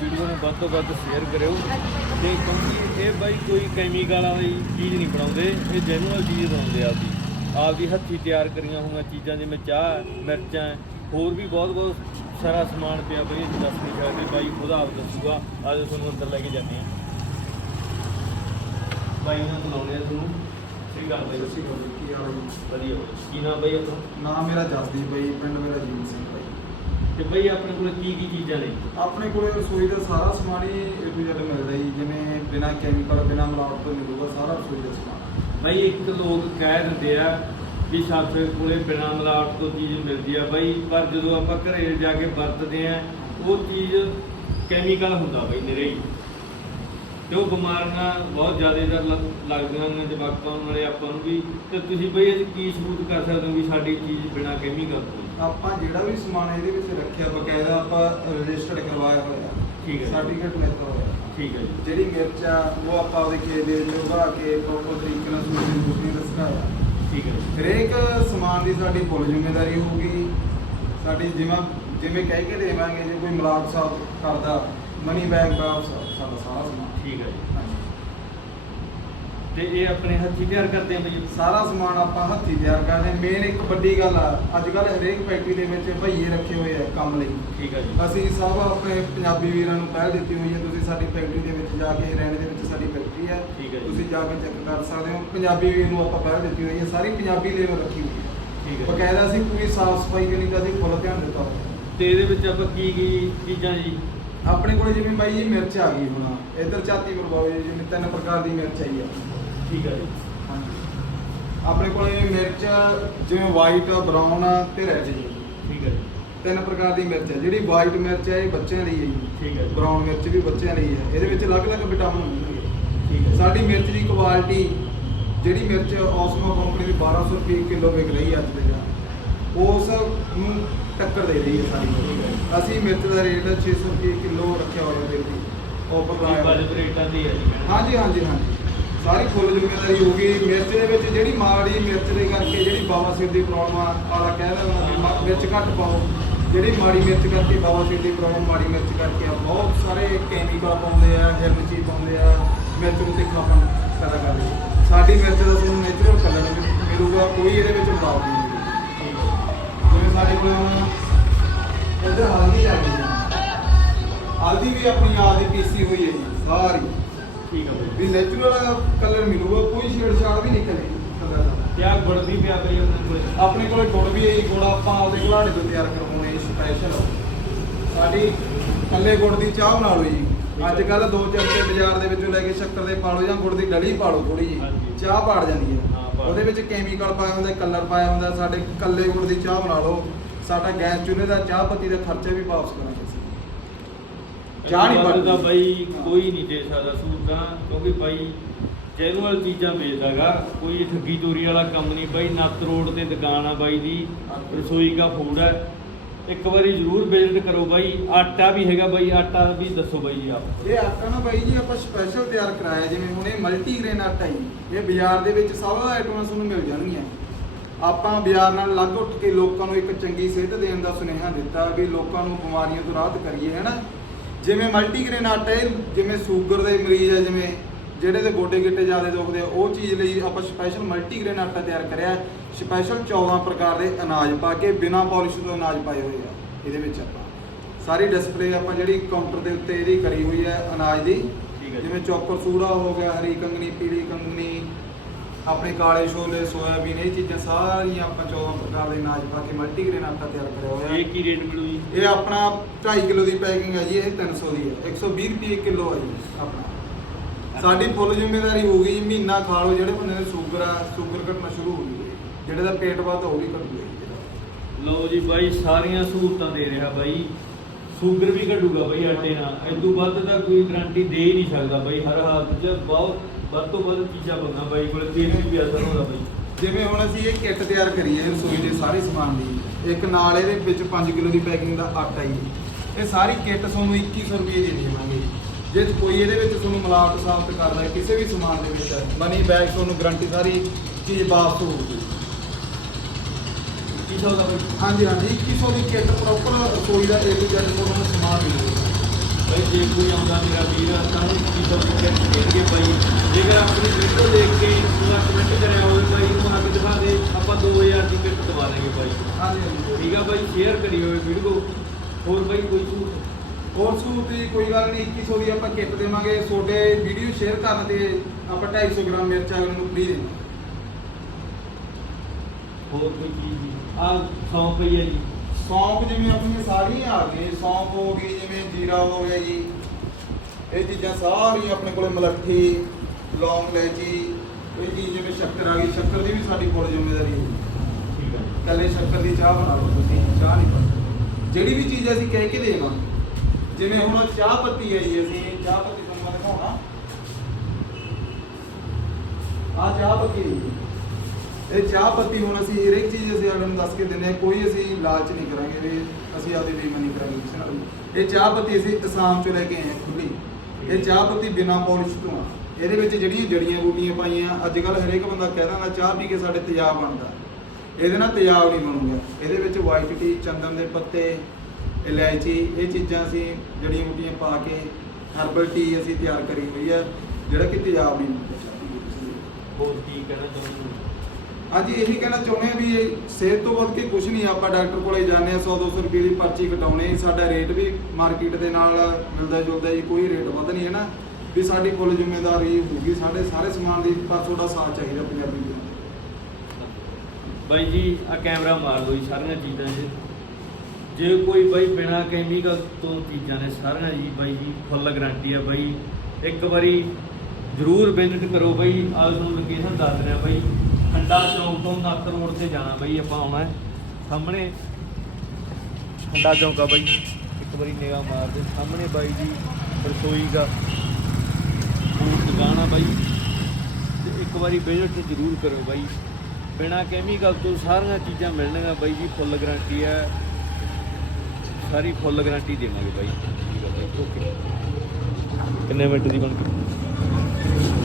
Video ਨੂੰ ਵੱਧ ਤੋਂ ਵੱਧ ਸ਼ੇਅਰ ਕਰਿਓ ਤੇ ਕਿਉਂਕਿ ਇਹ ਬਾਈ ਕੋਈ ਕੈਮੀਕਲ ਵਾਲੀ ਚੀਜ਼ ਨਹੀਂ ਬਣਾਉਂਦੇ ਇਹ ਜੈਨੂਅਲ ਚੀਜ਼ ਬਣਾਉਂਦੇ ਆ ਆਪਦੀ। ਆਪਦੀ ਹੱਥੀ ਤਿਆਰ ਕਰੀਆਂ ਹੋਈਆਂ ਚੀਜ਼ਾਂ ਜਿਵੇਂ ਚਾਹ ਮਿਰਚਾਂ ਹੋਰ ਵੀ ਬਹੁਤ ਬਹੁਤ ਸਾਰਾ ਸਮਾਨ ਪਿਆ ਬਈ ਦੱਸ ਨਹੀਂ ਸਕਦੇ ਬਾਈ ਉਹਦਾ ਆਪ ਦੱਸੂਗਾ ਅੱਜ ਤੁਹਾਨੂੰ ਅੰਦਰ ਲੈ ਕੇ ਜਾਂਦੇ ਆ। ਬਾਈ ਤੋਂ ਲਾਉਣੇ ਆ ਤੁਹਾਨੂੰ। ਸਹੀ ਗੱਲ ਬਾਈ। ਸਸੀ ਗੱਲ ਕੀ ਹਾਲ ਹੈ? ਵਧੀਆ। ਕੀ ਨਾਮ ਬਾਈ ਆਪਣਾ? ਨਾਮ ਮੇਰਾ ਜਸਦੀਪ ਬਾਈ ਪਿੰਡ ਮੇਰਾ ਜੀਵਨ ਸਿੰਘ ਬਾਈ। ਤੇ ਬਾਈ ਆਪਣੇ ਕੋਲ ਕੀ ਕੀ ਚੀਜ਼ਾਂ ਨੇ? ਆਪਣੇ ਕੋਲੇ ਰਸੋਈ ਦਾ ਸਾਰਾ ਸਮਾਨ ਹੀ ਏ ਟੂ ਜ਼ੈਡ ਮਿਲਦਾ ਜੀ ਜਿਵੇਂ ਬਿਨਾ ਕੈਮੀਕਲ ਬਿਨਾ ਮਿਲਾਵਟ ਤੋਂ ਮਿਲੂਗਾ ਸਾਰਾ ਰਸੋਈ ਦਾ ਸਮਾਨ। ਬਾਈ ਇੱਕ ਲੋਕ ਕਹਿ ਦਿੰਦੇ ਆ ਵੀ ਸਾਡੇ ਕੋਲੇ ਬਿਨਾਂ ਮਿਲਾਵਟ ਤੋਂ ਚੀਜ਼ ਮਿਲਦੀ ਆ ਬਾਈ ਪਰ ਜਦੋਂ ਆਪਾਂ ਘਰੇ ਜਾ ਕੇ ਵਰਤਦੇ ਆ ਉਹ ਚੀਜ਼ ਕੈਮੀਕਲ ਹੁੰਦਾ ਬਾਈ ਨਿਰੇ ਹੀ ਤੇ ਉਹ ਬਿਮਾਰੀਆਂ ਬਹੁਤ ਜ਼ਿਆਦਾ ਦਰ ਲੱਗਦੀਆਂ ਨੇ ਜਵਾਕਾਂ ਨਾਲੇ ਆਪਾਂ ਨੂੰ ਵੀ ਤੇ ਤੁਸੀਂ ਬਈ 'ਚ ਕੀ ਸਬੂਤ ਕਰ ਸਕਦੇ ਹੋ ਵੀ ਸਾਡੀ ਚੀਜ਼ ਬਿਨਾਂ ਕੈਮੀਕਲ ਤੋਂ ਆਪਾਂ ਜਿਹੜਾ ਵੀ ਸਮਾਨ ਇਹਦੇ ਵਿੱਚ ਰੱਖਿਆ ਬਕਾਇਦਾ ਆਪਾਂ ਰਜਿਸਟਰਡ ਕਰਵਾਇਆ ਹੋਇਆ। ਠੀਕ ਹੈ। ਸਰਟੀਫਿਕੇਟ ਲਿਖਿਆ ਹੋਇਆ ਠੀਕ ਹੈ ਜੀ। ਜਿਹੜੀ ਮਿਰਚ ਉਹ ਆਪਾਂ ਉਹਦੇ ਖੇਤ ਦੇ ਵਿੱਚ ਉਗਾ ਕੇ ਪ੍ਰੋਪਰ ਤਰੀਕੇ ਨਾਲ ਸੂਜੀ ਦੂਸਰੀ ਰਸਕਾਇਆ ਠੀਕ ਹੈ ਹਰੇਕ ਸਮਾਨ ਦੀ ਸਾਡੀ ਫੁੱਲ ਜ਼ਿੰਮੇਵਾਰੀ ਹੋਊਗੀ। ਸਾਡੀ ਜਿਵੇਂ ਜਿਵੇਂ ਕਹਿ ਕੇ ਦੇਵਾਂਗੇ ਜੇ ਕੋਈ ਮਿਲਾਪ ਸਾਹਿਬ ਕਰਦਾ ਮਨੀ ਬੈਗ ਦਾ ਸਾ- ਸਾਡਾ ਸਾਰਾ ਸਮਾਨ ਠੀਕ ਹੈ ਜੀ ਹਾਂਜੀ। ਤੇ ਇਹ ਆਪਣੇ ਹੱਥੀ ਤਿਆਰ ਕਰਦੇ ਆ ਬਈ ਸਾਰਾ ਸਮਾਨ ਆਪਾਂ ਹੱਥੀ ਤਿਆਰ ਕਰਦੇ ਮੇਨ ਇੱਕ ਵੱਡੀ ਗੱਲ ਆ ਅੱਜ ਕੱਲ ਹਰੇਕ ਫੈਕਟਰੀ ਦੇ ਵਿੱਚ ਭਈਏ ਰੱਖੇ ਹੋਏ ਆ ਕੰਮ ਲਈ। ਠੀਕ ਹੈ ਜੀ। ਅਸੀਂ ਸਭ ਆਪਣੇ ਪੰਜਾਬੀ ਵੀਰਾਂ ਨੂੰ ਪਹਿਲ ਦਿੱਤੀ ਹੋਈ ਹੈ ਤੁਸੀਂ ਸਾਡੀ ਫੈਕਟਰੀ ਦੇ ਵਿੱਚ ਜਾ ਕੇ ਰਹਿਣ ਦੇ ਵਿੱਚ ਸਾਡੀ ਫੈਕਟਰੀ ਹੈ ਠੀਕ ਹੈ ਜੀ। ਤੁਸੀਂ ਜਾ ਕੇ ਚੈੱਕ ਕਰ ਸਕਦੇ ਹੋ। ਪੰਜਾਬੀ ਵੀਰ ਨੂੰ ਆਪਾਂ ਪਹਿਲ ਦਿੱਤੀ ਹੋਈ ਹੈ ਸਾਰੀ ਪੰਜਾਬੀ ਲੇਬਰ ਰੱਖੀ ਹੋਈ ਹੈ। ਠੀਕ ਹੈ। ਬਕਾਇਦਾ ਅਸੀਂ ਪੂਰੀ ਸਾਫ਼ ਸਫ਼ਾਈ ਕਰਨੀ ਦਾ ਅਸੀਂ ਫੁੱਲ ਧਿਆਨ ਦਿੱਤਾ ਤੇ ਇਹਦੇ ਵਿੱਚ ਆਪਾਂ ਕੀ ਕੀ ਚੀਜ਼ਾਂ ਜੀ? ਆਪਣੇ ਕੋਲ ਜਿਵੇਂ ਬਾਈ ਜੀ ਮਿਰਚ ਆ ਗਈ ਹੁਣ ਇੱਧਰ ਚਾਤੀ ਮਰਵਾਓ ਜੀ ਜਿਵੇਂ ਤਿੰਨ ਪ੍ਰਕਾਰ ਦੀ ਮਿਰਚ ਆਈ ਆ। ਠੀਕ ਹੈ ਜੀ। ਹਾਂਜੀ। ਆਪਣੇ ਕੋਲ ਮਿਰਚ ਜਿਵੇਂ ਵਾਈਟ ਬਰਾਊਨ ਤੇ ਰੈਡ ਜੀ। ਠੀਕ ਹੈ ਜੀ। ਤਿੰਨ ਪ੍ਰਕਾਰ ਦੀ ਮਿਰਚ ਹੈ ਜਿਹੜੀ ਵਾਈਟ ਮਿਰਚ ਹੈ ਇਹ ਬੱਚਿਆਂ ਲਈ ਹੈ ਜੀ। ਠੀਕ ਹੈ ਜੀ। ਬਰਾਊਨ ਮਿਰਚ ਵੀ ਬੱਚਿਆਂ ਲਈ ਹੈ ਇਹਦੇ ਵਿੱਚ ਅਲੱਗ-ਅਲੱਗ ਵਿਟਾਮਿਨ ਹੁੰਦੇ ਨੇ। ਠੀਕ ਹੈ ਸਾਡੀ ਮਿਰਚ ਦੀ ਕੁਆਲਿਟੀ ਜਿਹੜੀ ਮਿਰਚ ਔਸਮੋ ਕੰਪਨੀ ਦੀ 1200 ਰੁਪਏ ਕਿਲੋ ਵਿਕ ਰਹੀ ਹੈ ਅੱਜ ਦੇ ਦਿਨ। ਉਸ ਨੂੰ ਟੱਕਰ ਦੇ ਰਹੀ ਹੈ ਸਾਡੀ ਮਿਰਚ। ਅਸੀਂ ਮਿਰਚ ਦਾ ਰੇਟ 600 ਰੁਪਏ ਕਿਲੋ ਰੱਖਿਆ ਹੋਇਆ ਵੀਰ ਜੀ ਆਫਰ ਲਾਇਆ। ਬਜਟ ਰੇਟਾਂ ਦੀ ਹੈ ਜੀ। ਹਾਂਜੀ ਹਾਂਜੀ ਹਾਂਜੀ ਸਾਰੀ ਫੁੱਲ ਜ਼ਿੰਮੇਵਾਰੀ ਹੋਊਗੀ ਮਿਰਚ ਦੇ ਵਿੱਚ ਜਿਹੜੀ ਮਾੜੀ ਮਿਰਚ ਦੇ ਕਰਕੇ ਜਿਹੜੀ ਬਾਵਾਸੀਰ ਦੀ ਪ੍ਰੋਬਲਮ ਵਾਲਾ ਕਹਿ ਦਿੰਦਾ ਵੀ ਮ- ਮਿਰਚ ਘੱਟ ਪਾਓ ਜਿਹੜੀ ਮਾੜੀ ਮਿਰਚ ਕਰਕੇ ਬਾਵਾਸੀਰ ਦੀ ਪ੍ਰੋਬਲਮ ਮਾੜੀ ਮਿਰਚ ਕਰਕੇ ਆ ਬਹੁਤ ਸਾਰੇ ਕੈਮੀਕਲ ਪਾਉਂਦੇ ਆ ਹਿਰਮਚੀ ਪਾਉਂਦੇ ਆ ਮਿਰਚ ਨੂੰ ਤਿੱਖਾਪਨ ਪੈਦਾ ਕਰਦੇ ਆ। ਸਾਡੀ ਮਿਰਚ ਦਾ ਤੁਹਾਨੂੰ ਨੇਚਰਲ ਕਲਰ ਮਿਲੂਗਾ ਕੋਈ ਇਹਦੇ ਵਿੱਚ ਮਿਲਾਵਟ ਨਹੀਂ ਹੈ ਸਾਡੇ ਕੋਲ ਹੁਣ ਇੱਧਰ ਹਲਦੀ ਹੈ। ਹਲਦੀ ਵੀ ਆਪਣੀ ਆਪ ਦੀ ਪੀਸੀ ਹੋਈ ਹੈ ਜੀ ਸਾਰੀ। ਠੀਕ ਹੈ ਬਈ। ਵੀ ਨੈਚੁਰਲ ਕਲਰ ਮਿਲੂਗਾ ਕੋਈ ਛੇੜਛਾੜ ਵੀ ਨਹੀਂ ਕਰੇ ਕਲਰ ਦਾ। ਤੇ ਆ ਗੁੜ ਵੀ ਉਹਨਾਂ ਕੋਲ। ਆਪਣੇ ਕੋਲ ਗੁੜ ਵੀ ਹੈ ਜੀ, ਗੁੜ ਆਪਾਂ ਆਪਦੇ ਘਲਾੜੇ ਤੋਂ ਤਿਆਰ ਕਰਵਾਉਣੇ ਸਪੈਸ਼ਲ ਸਾਡੀ ਕੱਲੇ ਗੁੜ ਦੀ ਚਾਹ ਬਣਾ ਲਓ ਜੀ। ਅੱਜ ਕੱਲ ਦੋ ਚਮਚੇ ਬਾਜ਼ਾਰ ਦੇ ਵਿੱਚੋਂ ਲੈ ਕੇ ਸ਼ੱਕਰ ਦੇ ਪਾ ਲਓ ਜਾਂ ਗੁੜ ਦੀ ਡਲੀ ਪਾ ਲਓ ਥੋੜੀ ਜੀ। ਚਾਹ ਪਾੜ ਜਾਂਦੀ ਹਾਂ, ਉਹਦੇ ਵਿੱਚ ਕੈਮੀਕਲ ਪਾਇਆ ਹੁੰਦਾ ਕਲਰ ਪਾਇਆ ਹੁੰਦਾ ਸਾਡੇ ਕੱਲੇ ਗੁੜ ਦੀ ਚਾਹ ਬਣਾ ਲਓ ਸਾਡਾ ਗੈਸ ਚੁੱਲ੍ਹੇ ਦਾ ਚਾਹ ਪੱਤੀ ਦਾ ਖਰਚਾ ਵੀ ਵਾਪਸ ਕਰਾਂਗੇ ਅਸੀਂ ਚਾਹ ਨਹੀਂ ਬਣਦੀ। ਬਾਈ ਕੋਈ ਨਹੀਂ ਦੇ ਸਕਦਾ ਸੂਟਾਂ ਕਿਉਂਕਿ ਬਾਈ ਜੈਨੂਅਲ ਚੀਜ਼ਾਂ ਵੇਚਦਾਗਾ ਕੋਈ ਠੱਗੀ ਚੋਰੀ ਵਾਲਾ ਕੰਮ ਨਹੀਂ ਬਾਈ ਨੱਤ ਰੋਡ ਤੇ ਦੁਕਾਨ ਆ ਬਾਈ ਦੀ ਰਸੋਈ ਦਾ ਫੂਡ ਹੈ। ਇੱਕ ਵਾਰੀ ਜ਼ਰੂਰ ਵਿਜ਼ਿਟ ਕਰੋ ਬਾਈ। ਆਟਾ ਵੀ ਹੈਗਾ ਬਾਈ, ਆਟਾ ਵੀ ਦੱਸੋ ਬਾਈ ਜੀ ਆਪ। ਇਹ ਆਟਾ ਨਾ ਬਾਈ ਜੀ, ਆਪਾਂ ਸਪੈਸ਼ਲ ਤਿਆਰ ਕਰਾਇਆ। ਜਿਵੇਂ ਹੁਣ ਇਹ ਮਲਟੀਗ੍ਰੇਨ ਆਟਾ ਜੀ, ਇਹ ਬਾਜ਼ਾਰ ਦੇ ਵਿੱਚ ਸਭ ਆਈਟਮਾਂ ਤੁਹਾਨੂੰ ਮਿਲ ਜਾਣਗੀਆਂ। ਆਪਾਂ ਬਾਜ਼ਾਰ ਨਾਲ ਅਲੱਗ ਉੱਠ ਕੇ ਲੋਕਾਂ ਨੂੰ ਇੱਕ ਚੰਗੀ ਸਿਹਤ ਦੇਣ ਦਾ ਸੁਨੇਹਾ ਦਿੱਤਾ ਵੀ ਲੋਕਾਂ ਨੂੰ ਬਿਮਾਰੀਆਂ ਤੋਂ ਰਾਹਤ ਕਰੀਏ, ਹੈਨਾ? ਜਿਵੇਂ ਮਲਟੀਗ੍ਰੇਨ ਆਟਾ ਇਹ, ਜਿਵੇਂ ਸ਼ੂਗਰ ਦੇ ਮਰੀਜ਼ ਆ, ਜਿਵੇਂ ਜਿਹੜੇ ਦੇ ਗੋਡੇ ਗਿੱਟੇ ਜ਼ਿਆਦਾ ਦੁਖਦੇ ਆ ਉਹ ਚੀਜ਼ ਲਈ ਆਪਾਂ ਸਪੈਸ਼ਲ ਮਲਟੀ ਗ੍ਰੇਨ ਆਟਾ ਤਿਆਰ ਕਰਿਆ ਸਪੈਸ਼ਲ 14 ਪ੍ਰਕਾਰ ਦੇ ਅਨਾਜ ਪਾ ਕੇ ਬਿਨਾਂ ਪਾਲਿਸ਼ ਤੋਂ ਅਨਾਜ ਪਾਏ ਹੋਏ ਆ ਇਹਦੇ ਵਿੱਚ ਆਪਾਂ। ਸਾਰੀ ਡਿਸਪਲੇ ਆਪਾਂ ਜਿਹੜੀ ਕਾਊਂਟਰ ਦੇ ਉੱਤੇ ਇਹਦੀ ਕਰੀ ਹੋਈ ਹੈ ਅਨਾਜ ਦੀ। ਜਿਵੇਂ ਚੌਕਰ ਸੂੜਾ ਹੋ ਗਿਆ ਹਰੀ ਕੰਗਣੀ ਪੀਲੀ ਕੰਗਣੀ ਆਪਣੇ ਕਾਲੇ ਛੋਲੇ ਸੋਇਆਬੀਨ ਇਹ ਚੀਜ਼ਾਂ ਸਾਰੀਆਂ ਆਪਾਂ 14 ਪ੍ਰਕਾਰ ਦੇ ਅਨਾਜ ਪਾ ਕੇ ਮਲਟੀਗ੍ਰੇਨ ਆਟਾ ਤਿਆਰ ਕਰਿਆ ਹੋਇਆ। ਇਹ ਕੀ ਰੇਟ ਮਿਲੂ ਜੀ ਇਹ ਆਪਣਾ 2.5 ਕਿਲੋ ਦੀ ਪੈਕਿੰਗ ਹੈ ਜੀ ਇਹ 300 ਦੀ ਹੈ। 120 ਰੁਪਏ ਕਿਲੋ ਹੈ ਜੀ ਆਪਣਾ। ਸਾਡੀ ਫੁੱਲ ਜ਼ਿੰਮੇਵਾਰੀ ਹੋ ਗਈ ਮਹੀਨਾ ਖਾ ਲਓ ਜਿਹੜੇ ਬੰਦੇ ਨੇ ਸ਼ੂਗਰ ਆ ਸ਼ੂਗਰ ਘਟਣਾ ਸ਼ੁਰੂ ਹੋ ਗਈ ਜਿਹੜੇ ਦਾ ਪੇਟ ਵੱਧ ਉਹ ਵੀ ਘਟ ਜਾਏਗਾ ਲਓ ਜੀ ਬਾਈ ਸਾਰੀਆਂ ਸਹੂਲਤਾਂ ਦੇ ਰਿਹਾ ਬਾਈ। ਸ਼ੂਗਰ ਵੀ ਘਟੂਗਾ ਬਾਈ ਆਟੇ ਨਾਲ। ਇਦੋਂ ਵੱਧ ਤਾਂ ਕੋਈ ਗਾਰੰਟੀ ਦੇ ਹੀ ਨਹੀਂ ਸਕਦਾ ਬਾਈ ਹਰ ਹਾਲਤ 'ਚ ਬਹੁਤ ਵੱਧ ਤੋਂ ਵੱਧ ਚੀਜ਼ਾਂ ਬੰਦਾ ਬਾਈ ਕੋਲ ਤੇਲ ਵੀ ਪਿਆ ਹੁੰਦਾ ਬਾਈ। ਜਿਵੇਂ ਹੁਣ ਅਸੀਂ ਇਹ ਕਿੱਟ ਤਿਆਰ ਕਰੀ ਹੈ ਰਸੋਈ ਦੇ ਸਾਰੇ ਸਮਾਨ ਦੀ। ਇੱਕ ਨਾਲ ਇਹਦੇ ਵਿੱਚ 5 ਕਿਲੋ ਦੀ ਪੈਕਿੰਗ ਦਾ ਆਟਾ ਹੀ। ਇਹ ਸਾਰੀ ਕਿੱਟ ਤੁਹਾਨੂੰ 2100 ਰੁਪਏ ਦੀ ਦੇਵਾਂਗੇ ਜੇ ਕੋਈ ਇਹਦੇ ਵਿੱਚ ਤੁਹਾਨੂੰ ਮਿਲਾਵਟ ਸਾਬਤ ਕਰਦਾ ਹੈ ਕਿਸੇ ਵੀ ਸਮਾਨ ਦੇ ਵਿੱਚ ਮਨੀ ਬੈਗ ਤੁਹਾਨੂੰ ਗਾਰੰਟੀ ਸਾਰੀ ਚੀਜ਼ ਵਾਪਸ ਹੋਊਗੀ ਕੀ ਚੱਲਦਾ ਬਾਈ ਹਾਂਜੀ ਹਾਂਜੀ। 2100 ਦੀ ਕਿੱਟ ਪ੍ਰੋਪਰ ਰਸੋਈ ਦਾ to Z ਤੁਹਾਨੂੰ ਸਮਾਨ ਮਿਲੂਗਾ। ਬਾਈ ਜੇ ਕੋਈ ਆਉਂਦਾ ਮੇਰਾ ਵੀਰ ਤਾਂ ਉਹ ਕੀ ਸਭ ਟਿਕਟ ਦੇਣਗੇ ਬਾਈ? ਜੇਕਰ ਆਪਣੀ ਵੀਡੀਓ ਦੇਖ ਕੇ ਪੂਰਾ ਕਮੈਂਟ ਕਰਿਆ ਹੋਵੇ ਬਾਈ ਨੂੰ ਹੱਕ ਦਿਖਾ ਦੇ ਆਪਾਂ 2000 ਦੀ ਟਿਕਟ ਦਵਾ ਦੇਂਗੇ ਬਾਈ। ਹਾਂਜੀ ਠੀਕ ਆ ਬਾਈ? ਸ਼ੇਅਰ ਕਰੀ ਹੋਵੇ ਵੀਡੀਓ। ਹੋਰ ਬਾਈ ਕੋਈ ਸੂਟ ਹੋਰ ਸੂਟ ਦੀ ਕੋਈ ਗੱਲ ਨਹੀਂ 2100 ਦੀ ਆਪਾਂ ਕਿੱਟ ਦੇਵਾਂਗੇ। ਤੁਹਾਡੇ ਵੀਡੀਓ ਸ਼ੇਅਰ ਕਰਨ ਤੇ ਆਪਾਂ 250 ਗ੍ਰਾਮ ਮਿਰਚ ਅਗਲੇ ਨੂੰ ਫ੍ਰੀ ਦੇਵਾਂਗੇ। ਹੋਰ ਕੋਈ ਚੀਜ਼ ਆ 100 ਰੁਪਈਆ ਜੀ। ਸੌਂਫ ਜਿਵੇਂ ਆਪਣੀਆਂ ਸਾਰੀਆਂ ਆ ਗਏ ਸੌਂਫ ਹੋ ਗਈ ਜਿਵੇਂ ਜੀਰਾ ਹੋ ਗਿਆ ਜੀ। ਇਹ ਚੀਜ਼ਾਂ ਸਾਰੀਆਂ ਆਪਣੇ ਕੋਲੇ ਮਲੱਠੀ ਲੌਂਗ ਲੈਚੀ ਇਹ ਚੀਜ਼ ਜਿਵੇਂ ਸ਼ੱਕਰ ਆ ਗਈ ਸ਼ੱਕਰ ਦੀ ਵੀ ਸਾਡੀ ਕੋਲ ਜ਼ਿੰਮੇਵਾਰੀ ਹੈ। ਠੀਕ ਆ ਕੱਲੇ ਸ਼ੱਕਰ ਦੀ ਚਾਹ ਬਣਾ ਲਓ ਤੁਸੀਂ ਚਾਹ ਨਹੀਂ ਪਾ ਜਿਹੜੀ ਵੀ ਚੀਜ਼ ਅਸੀਂ ਕਹਿ ਕੇ ਦੇਵਾਂ ਜਿਵੇਂ ਹੁਣ ਚਾਹ ਪੱਤੀ ਹੈ ਜੀ, ਅਸੀਂ ਚਾਹ ਪੱਤੀ ਤੁਹਾਨੂੰ ਮੈਂ ਦਿਖਾਉਣਾ। ਆ ਚਾਹ ਪੱਤੀ ਇਹ ਚਾਹ ਪੱਤੀ ਹੁਣ ਅਸੀਂ ਹਰੇਕ ਚੀਜ਼ ਅਸੀਂ ਅਗਲੇ ਨੂੰ ਦੱਸ ਕੇ ਦਿੰਦੇ ਹਾਂ, ਕੋਈ ਅਸੀਂ ਲਾਲਚ ਨਹੀਂ ਕਰਾਂਗੇ ਵੀ ਅਸੀਂ ਆਪਦੀ ਬੇਈਮਾਨੀ ਕਰਾਂਗੇ ਕਿਸੇ ਨਾਲ ਇਹ ਚਾਹ ਪੱਤੀ ਅਸੀਂ ਅਸਾਮ ਚੋਂ ਲੈ ਕੇ ਆਏ ਖੁੱਲੀ ਇਹ ਚਾਹ ਪੱਤੀ ਬਿਨਾ ਪਾਲਿਸ਼ ਤੋਂ ਆ। ਇਹਦੇ ਵਿੱਚ ਜਿਹੜੀਆਂ ਜੜੀਆਂ ਬੂਟੀਆਂ ਪਾਈਆਂ ਅੱਜ ਕੱਲ ਹਰੇਕ ਬੰਦਾ ਕਹਿ ਦਿੰਦਾ, ਚਾਹ ਪੀ ਕੇ ਸਾਡੇ ਤੇਜ਼ਾਬ ਬਣਦਾ। ਇਹਦੇ ਨਾਲ ਤੇਜ਼ਾਬ ਨਹੀਂ ਬਣੂਗਾ। ਇਹਦੇ ਵਿੱਚ ਵਾਈਟ ਟੀ ਚੰਦਨ ਦੇ ਪੱਤੇ ਇਲਾਇਚੀ ਇਹ ਚੀਜ਼ਾਂ ਅਸੀਂ ਜੜੀਆਂ ਬੂਟੀਆਂ ਪਾ ਕੇ ਹਰਬਲ ਟੀ ਅਸੀਂ ਤਿਆਰ ਕਰੀ ਹੋਈ ਹੈ ਜਿਹੜਾ ਕਿ ਤੇਜ਼ਾਬ ਨਹੀਂ ਪੀ ਕੇ ਕਹਿਣਾ ਚਾਹੁੰਦੇ ਹੋ? ਹਾਂਜੀ ਇਹੀ ਕਹਿਣਾ ਚਾਹੁੰਦੇ ਆ ਵੀ ਇਹ ਸਿਹਤ ਤੋਂ ਵੱਧ ਕੇ ਕੁਝ ਨਹੀਂ ਆਪਾਂ ਡਾਕਟਰ ਕੋਲੇ ਜਾਂਦੇ ਆ 100 200 ਰੁਪਏ ਦੀ ਪਰਚੀ ਕਟਾਉਣੇ ਸਾਡਾ ਰੇਟ ਵੀ ਮਾਰਕੀਟ ਦੇ ਨਾਲ ਮਿਲਦਾ ਜੁਲਦਾ ਜੀ ਕੋਈ ਰੇਟ ਵੱਧ ਨਹੀਂ ਹੈ ਨਾ ਵੀ ਸਾਡੀ ਫੁੱਲ ਜ਼ਿੰਮੇਵਾਰੀ ਹੋਊਗੀ ਸਾਡੇ ਸਾਰੇ ਸਮਾਨ ਦੀ ਪਰ ਤੁਹਾਡਾ ਸਾਥ ਚਾਹੀਦਾ ਪੰਜਾਬੀ ਦੇ। ਬਾਈ ਜੀ ਆ ਕੈਮਰਾ ਮਾਰ ਲਓ ਜੀ ਸਾਰੀਆਂ ਚੀਜ਼ਾਂ 'ਚ। ਜੇ ਕੋਈ ਬਾਈ ਬਿਨਾ ਕੈਮੀਕਲ ਤੋਂ ਚੀਜ਼ਾਂ ਨੇ ਸਾਰੀਆਂ ਜੀ ਬਾਈ ਜੀ ਫੁੱਲ ਗਾਰੰਟੀ ਆ ਬਾਈ। ਇੱਕ ਵਾਰੀ ਜ਼ਰੂਰ ਵਿਜ਼ਿਟ ਕਰੋ ਬਾਈ, ਆਹ ਤੁਹਾਨੂੰ ਲੋਕੇਸ਼ਨ ਦੱਸ ਦਿੰਦੇ ਆ ਬਾਈ। ਖੰਡਾ ਚੌਂਕ ਤੋਂ ਨੱਕ ਰੋਡ ਤੇ ਜਾਣਾ ਬਾਈ, ਆਪਾਂ ਆਉਣਾ ਹੈ। ਸਾਹਮਣੇ ਖੰਡਾ ਚੌਂਕ ਆ ਬਾਈ। ਇੱਕ ਵਾਰੀ ਨਿਗਾਹ ਮਾਰ ਦੇ ਸਾਹਮਣੇ ਬਾਈ ਜੀ, ਰਸੋਈ ਦਾ ਫੂਡ ਦੁਕਾਨ ਆ ਬਾਈ। ਤੇ ਇੱਕ ਵਾਰੀ ਵਿਜ਼ਿਟ ਜ਼ਰੂਰ ਕਰੋ ਬਾਈ। ਬਿਨਾ ਕੈਮੀਕਲ ਤੋਂ ਸਾਰੀਆਂ ਚੀਜ਼ਾਂ ਮਿਲਣਗੀਆਂ ਬਾਈ ਜੀ ਫੁੱਲ ਗਾਰੰਟੀ ਹੈ ਸਾਰੀ ਫੁੱਲ ਗਾਰੰਟੀ ਦੇਵਾਂਗੇ ਬਾਈ। ਠੀਕ ਹੈ ਓਕੇ ਕਿੰਨੇ ਮਿੰਟ ਦੀ ਬਣ ਗਈ